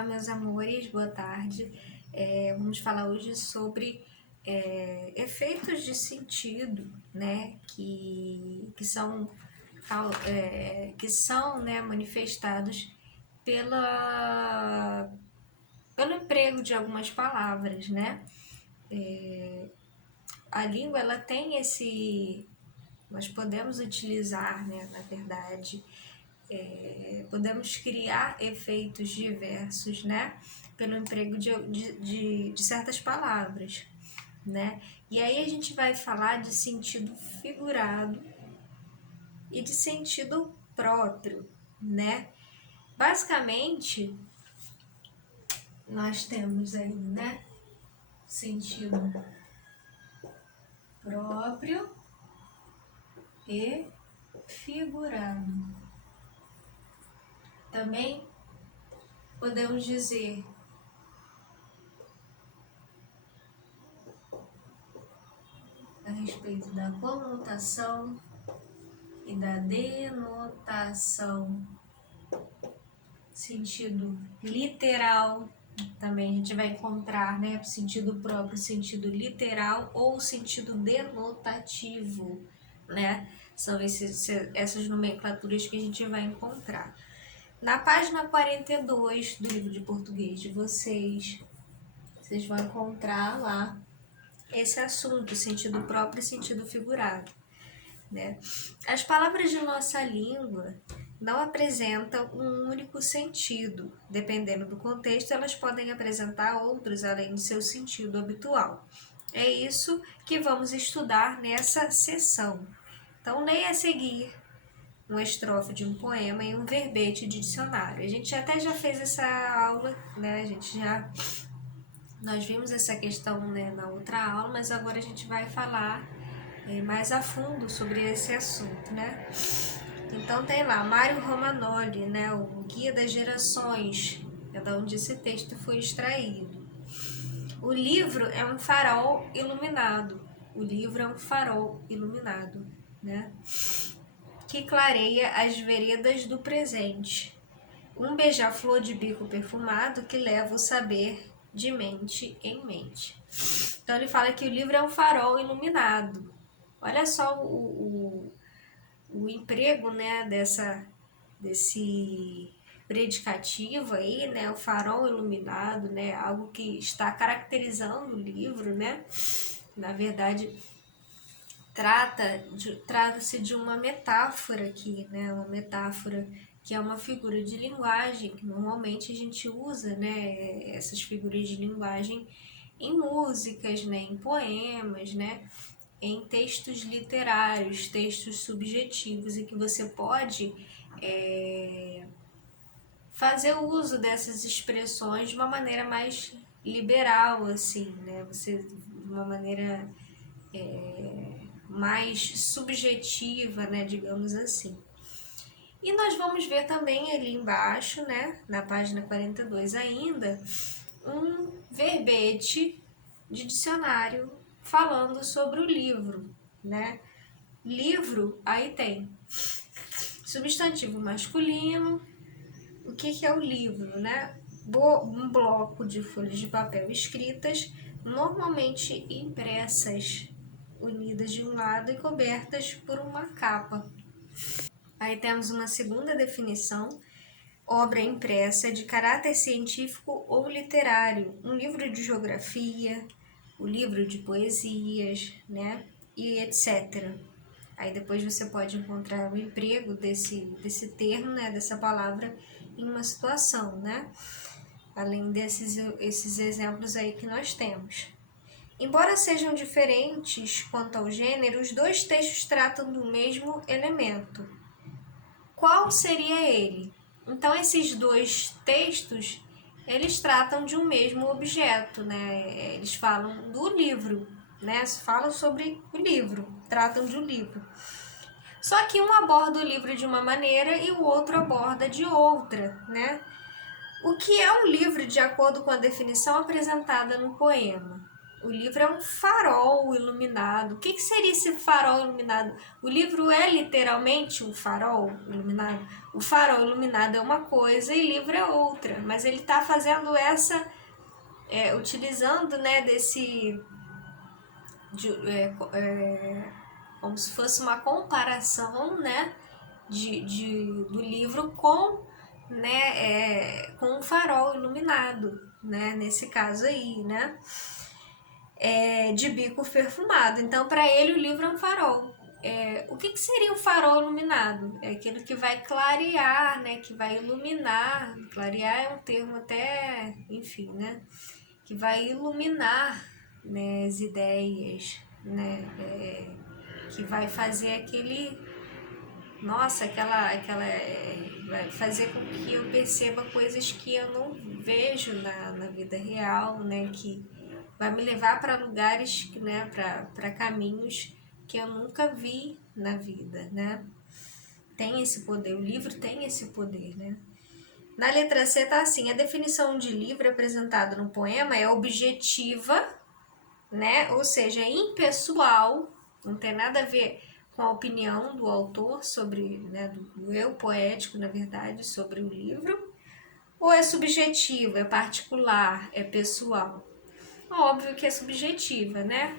Olá, meus amores, boa tarde. Vamos falar hoje sobre efeitos de sentido, né, que são né, manifestados pelo emprego de algumas palavras, né? A língua, ela tem nós podemos utilizar, né, na verdade, podemos criar efeitos diversos, né, pelo emprego de certas palavras, né? E aí a gente vai falar de sentido figurado e de sentido próprio, né? Basicamente, nós temos aí, né, sentido próprio e figurado. Também podemos dizer a respeito da conotação e da denotação. Sentido literal, também a gente vai encontrar, né, sentido próprio, sentido literal ou sentido denotativo, né? São essas nomenclaturas que a gente vai encontrar. Na página 42 do livro de português de vocês vão encontrar lá esse assunto, sentido próprio e sentido figurado, né? As palavras de nossa língua não apresentam um único sentido. Dependendo do contexto, elas podem apresentar outros além de seu sentido habitual. É isso que vamos estudar nessa sessão. Então, leia a seguir uma estrofe de um poema e um verbete de dicionário. A gente até já fez essa aula, né? Nós vimos essa questão, né, na outra aula, mas agora a gente vai falar mais a fundo sobre esse assunto, né? Então tem lá Mário Romanoli, né, o Guia das Gerações, é da onde esse texto foi extraído. O livro é um farol iluminado. O livro é um farol iluminado, né, que clareia as veredas do presente. Um beija-flor de bico perfumado que leva o saber de mente em mente. Então ele fala que o livro é um farol iluminado. Olha só o emprego, né, desse predicativo aí, né, o farol iluminado, né, algo que está caracterizando o livro, né. Na verdade, trata-se de uma metáfora aqui, né, uma metáfora que é uma figura de linguagem, que normalmente a gente usa, né, essas figuras de linguagem em músicas, né, em poemas, né, em textos literários, textos subjetivos, e que você pode fazer uso dessas expressões de uma maneira mais liberal, assim, né? Você, de uma maneira mais subjetiva, né, digamos assim. E nós vamos ver também ali embaixo, né, na página 42 ainda, um verbete de dicionário falando sobre o livro, né? Livro, aí tem substantivo masculino. O que é o livro, né? Um bloco de folhas de papel escritas, normalmente impressas, unidas de um lado e cobertas por uma capa. Aí temos uma segunda definição: obra impressa de caráter científico ou literário, um livro de geografia, o livro de poesias, né, e etc. Aí depois você pode encontrar o emprego desse termo, né, dessa palavra, em uma situação, né, além esses exemplos aí que nós temos. Embora sejam diferentes quanto ao gênero, os dois textos tratam do mesmo elemento. Qual seria ele? Então, esses dois textos, eles tratam de um mesmo objeto, né? Eles falam do livro, né? Falam sobre o livro, tratam de um livro. Só que um aborda o livro de uma maneira e o outro aborda de outra, né? O que é um livro de acordo com a definição apresentada no poema? O livro é um farol iluminado. O que seria esse farol iluminado? O livro é literalmente um farol iluminado? O farol iluminado é uma coisa e livro é outra. Mas ele está fazendo essa, utilizando, né, como se fosse uma comparação, né, do livro com, né, com um farol iluminado, né, nesse caso aí, né, de bico perfumado. Então, para ele, o livro é um farol. O que seria o farol iluminado? É aquilo que vai clarear, né, que vai iluminar. Clarear é um termo até, enfim, né, que vai iluminar, né, as ideias, né, que vai fazer vai fazer com que eu perceba coisas que eu não vejo na vida real, né, que vai me levar para lugares, né, para caminhos que eu nunca vi na vida, né. Tem esse poder, o livro tem esse poder, né. Na letra C tá assim: a definição de livro apresentada no poema é objetiva, né? Ou seja, impessoal, não tem nada a ver com a opinião do autor sobre, né, do eu poético, na verdade, sobre o livro, ou é subjetiva, é particular, é pessoal? Óbvio que é subjetiva, né?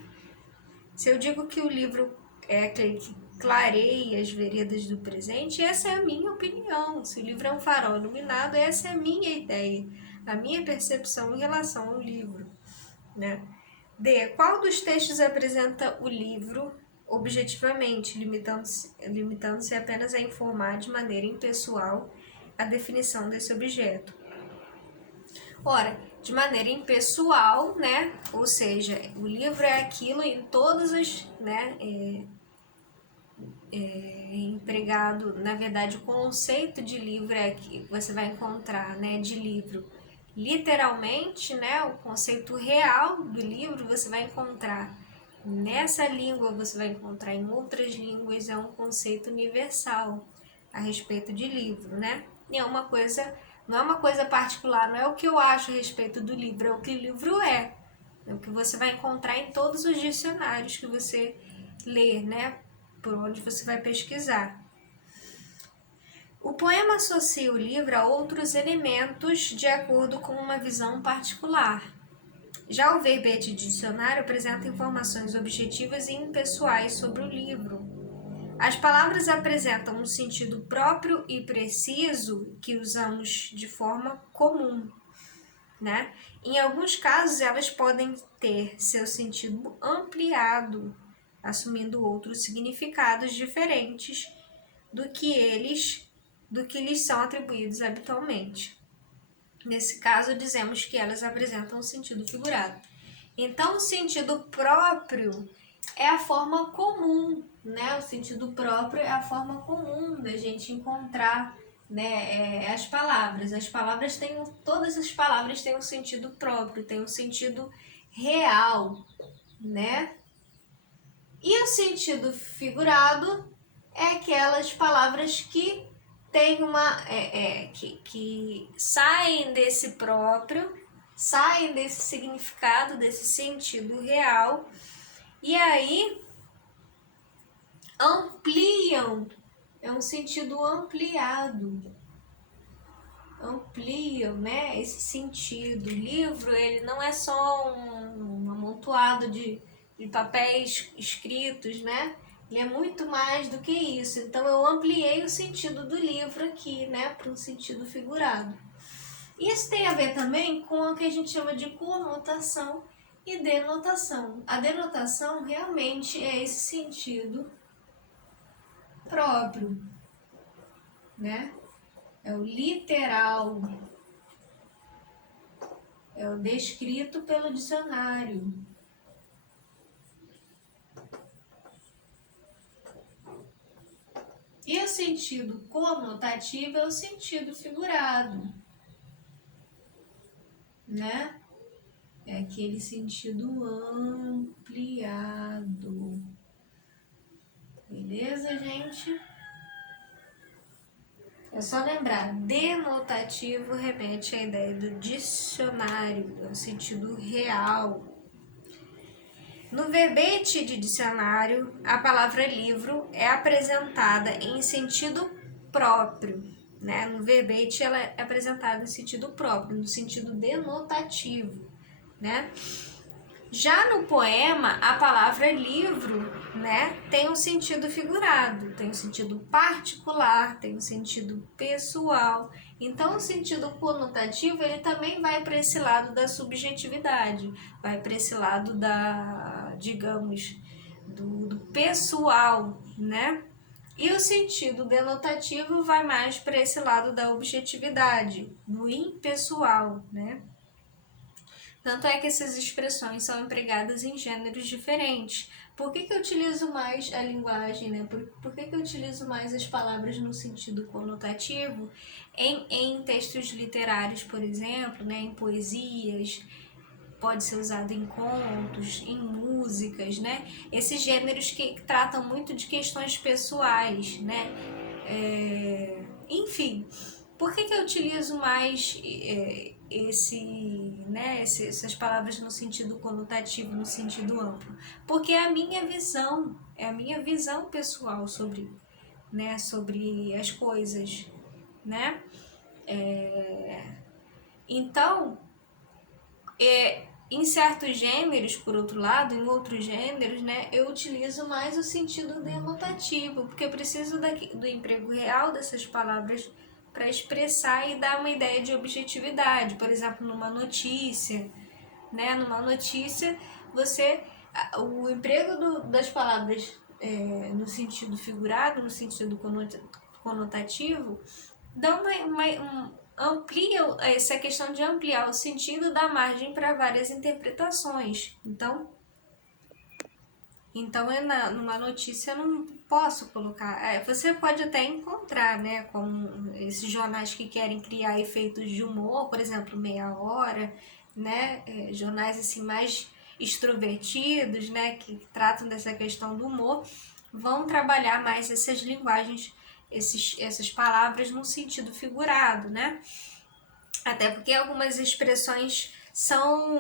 Se eu digo que o livro é aquele que clareia as veredas do presente, essa é a minha opinião. Se o livro é um farol iluminado, essa é a minha ideia, a minha percepção em relação ao livro, né? D. Qual dos textos apresenta o livro objetivamente, limitando-se apenas a informar de maneira impessoal a definição desse objeto? Ora, de maneira impessoal, né? Ou seja, o livro é aquilo em todas as, né? Empregado, na verdade, o conceito de livro é que você vai encontrar, né? De livro, literalmente, né? O conceito real do livro você vai encontrar nessa língua, você vai encontrar em outras línguas, é um conceito universal a respeito de livro, né? E é uma coisa, não é uma coisa particular, não é o que eu acho a respeito do livro, é o que o livro é. É o que você vai encontrar em todos os dicionários que você lê, né? Por onde você vai pesquisar. O poema associa o livro a outros elementos de acordo com uma visão particular. Já o verbete de dicionário apresenta informações objetivas e impessoais sobre o livro. As palavras apresentam um sentido próprio e preciso que usamos de forma comum, né? Em alguns casos, elas podem ter seu sentido ampliado, assumindo outros significados diferentes do que lhes são atribuídos habitualmente. Nesse caso, dizemos que elas apresentam um sentido figurado. Então, o sentido próprio é a forma comum, né? O sentido próprio é a forma comum da gente encontrar, né, as palavras. Todas as palavras têm um sentido próprio, têm um sentido real, né? E o sentido figurado é aquelas palavras que têm que saem desse próprio, saem desse significado, desse sentido real, e aí ampliam, é um sentido ampliado, ampliam, né, esse sentido. O livro, ele não é só um amontoado de papéis escritos, né? Ele é muito mais do que isso. Então, eu ampliei o sentido do livro aqui, né, para um sentido figurado. Isso tem a ver também com o que a gente chama de conotação e denotação. A denotação realmente é esse sentido próprio, né? É o literal, é o descrito pelo dicionário. E o sentido conotativo é o sentido figurado, né? É aquele sentido ampliado. Beleza, gente? É só lembrar, denotativo remete à ideia do dicionário, é o sentido real. No verbete de dicionário, a palavra livro é apresentada em sentido próprio, né? No verbete ela é apresentada em sentido próprio, no sentido denotativo, né? Já no poema, a palavra livro, né, tem um sentido figurado, tem um sentido particular, tem um sentido pessoal. Então, o sentido conotativo, ele também vai para esse lado da subjetividade, vai para esse lado da, digamos, do pessoal, né? E o sentido denotativo vai mais para esse lado da objetividade, do impessoal, né? Tanto é que essas expressões são empregadas em gêneros diferentes. Por que eu utilizo mais a linguagem, né? Por que eu utilizo mais as palavras no sentido conotativo em textos literários, por exemplo, né? Em poesias, pode ser usado em contos, em músicas, né? Esses gêneros que tratam muito de questões pessoais, né? Enfim, por que eu utilizo mais essas palavras no sentido conotativo, no sentido amplo? Porque é a minha visão pessoal sobre, né, sobre as coisas, né? Então, em certos gêneros, por outro lado, em outros gêneros, né, eu utilizo mais o sentido denotativo, porque eu preciso do emprego real dessas palavras para expressar e dar uma ideia de objetividade. Por exemplo, numa notícia, né, numa notícia, o emprego das palavras no sentido figurado, no sentido conotativo, dá amplia essa questão de ampliar o sentido, dá margem para várias interpretações. Então numa notícia eu não posso colocar. Você pode até encontrar, né, como esses jornais que querem criar efeitos de humor, por exemplo, Meia Hora, né, jornais assim mais extrovertidos, né, que tratam dessa questão do humor, vão trabalhar mais essas linguagens, essas palavras no sentido figurado, né? Até porque algumas expressões são,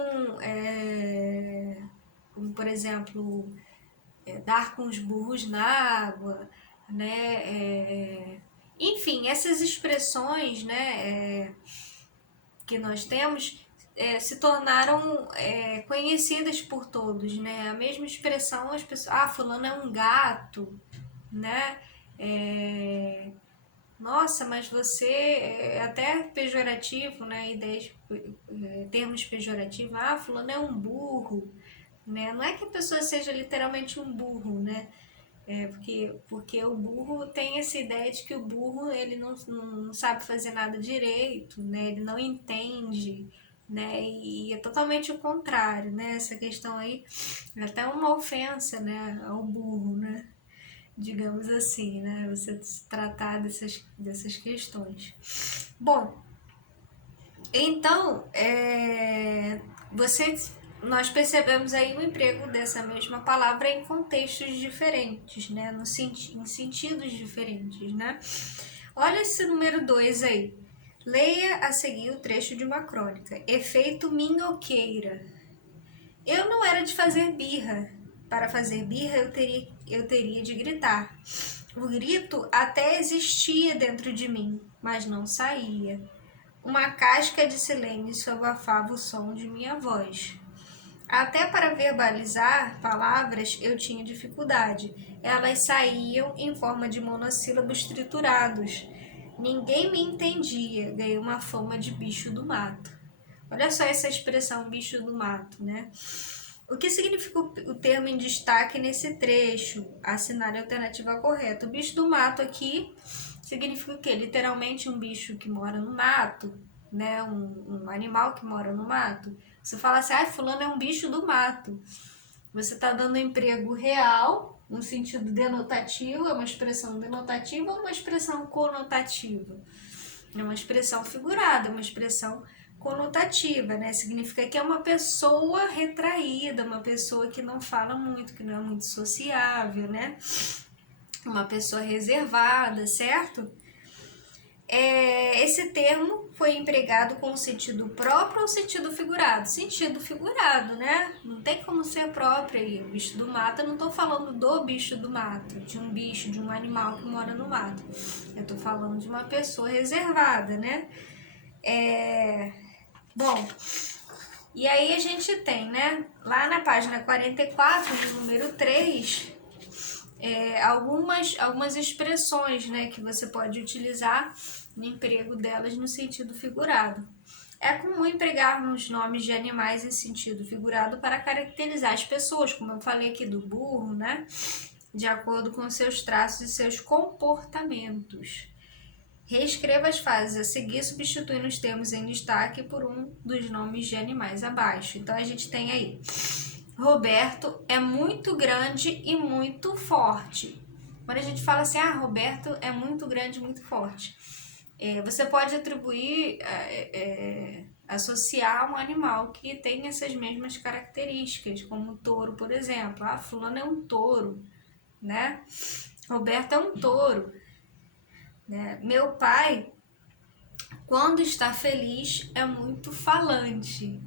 como por exemplo, dar com os burros na água, né? Enfim, essas expressões, né, que nós temos se tornaram conhecidas por todos, né? A mesma expressão, as pessoas, fulano é um gato, né? Nossa, mas você é até pejorativo, né? Ideias, termos pejorativos, fulano é um burro, né? Não é que a pessoa seja literalmente um burro, né? Porque o burro tem essa ideia de que o burro ele não sabe fazer nada direito, né? Ele não entende, né? E é totalmente o contrário, né? Essa questão aí é até uma ofensa, né? Ao burro, né? Digamos assim, né? Você tratar dessas questões. Bom, então, nós percebemos aí o emprego dessa mesma palavra em contextos diferentes, né? Em sentidos diferentes, né? Olha esse número 2 aí. Leia a seguir o trecho de uma crônica. Efeito minhoqueira. Eu não era de fazer birra. Para fazer birra, eu teria de gritar. O grito até existia dentro de mim, mas não saía. Uma casca de silêncio abafava o som de minha voz. Até para verbalizar palavras eu tinha dificuldade. Elas saíam em forma de monossílabos triturados. Ninguém me entendia. Ganhei uma fama de bicho do mato. Olha só essa expressão, bicho do mato, né? O que significa o termo em destaque nesse trecho? Assinale a alternativa correta. O bicho do mato aqui significa o quê? Literalmente um bicho que mora no mato, né? Um animal que mora no mato. Você fala assim, fulano é um bicho do mato. Você está dando emprego real, no sentido denotativo, é uma expressão denotativa ou uma expressão conotativa? É uma expressão figurada, é uma expressão conotativa, né? Significa que é uma pessoa retraída, uma pessoa que não fala muito, que não é muito sociável, né? Uma pessoa reservada, certo? Esse termo foi empregado com sentido próprio ou sentido figurado? Sentido figurado, né? Não tem como ser próprio aí. O bicho do mato, eu não tô falando do bicho do mato, de um bicho, de um animal que mora no mato. Eu tô falando de uma pessoa reservada, né? Bom, e aí a gente tem, né? Lá na página 44, no número 3, algumas expressões, né, que você pode utilizar no emprego delas no sentido figurado. É comum empregarmos nomes de animais em sentido figurado para caracterizar as pessoas, como eu falei aqui do burro, né, de acordo com seus traços e seus comportamentos. Reescreva as frases a seguir, substituindo os termos em destaque por um dos nomes de animais abaixo. Então a gente tem aí: Roberto é muito grande e muito forte. Quando a gente fala assim, Roberto é muito grande e muito forte, você pode atribuir, associar um animal que tem essas mesmas características, como o touro, por exemplo. Fulano é um touro, né? Roberto é um touro, né? Meu pai, quando está feliz, é muito falante.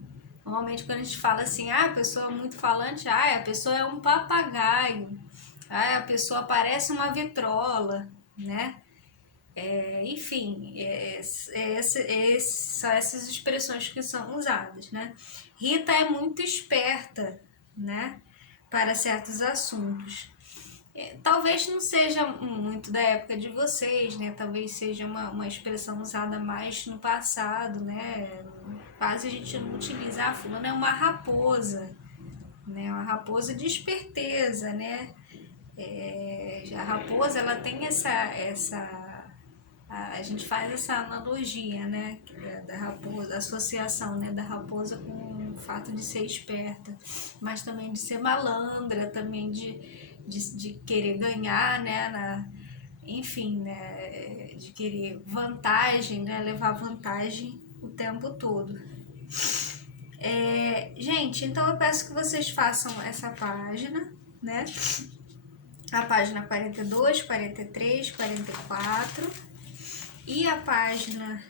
Normalmente quando a gente fala assim, a pessoa é muito falante, a pessoa é um papagaio, a pessoa parece uma vitrola, né? Enfim, são essas expressões que são usadas, né? Rita é muito esperta, né? Para certos assuntos. Talvez não seja muito da época de vocês, né? Talvez seja uma expressão usada mais no passado, né? Quase a gente não utiliza. Fulano é uma raposa, né? Uma raposa de esperteza, né? A raposa, ela tem a gente faz essa analogia, né? Da raposa, a associação, né? Da raposa com o fato de ser esperta, mas também de ser malandra, também de querer ganhar, né? Enfim, né? De querer vantagem, né? Levar vantagem o tempo todo. Gente, então eu peço que vocês façam essa página, né? A página 42, 43, 44 e a página,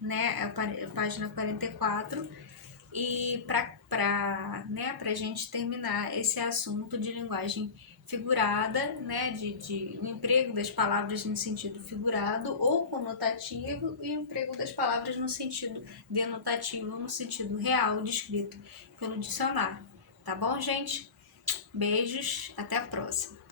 né? A página 44. E para a gente terminar esse assunto de linguagem figurada, né, de o emprego das palavras no sentido figurado ou conotativo e o emprego das palavras no sentido denotativo, no sentido real, descrito pelo dicionário. Tá bom, gente? Beijos, até a próxima!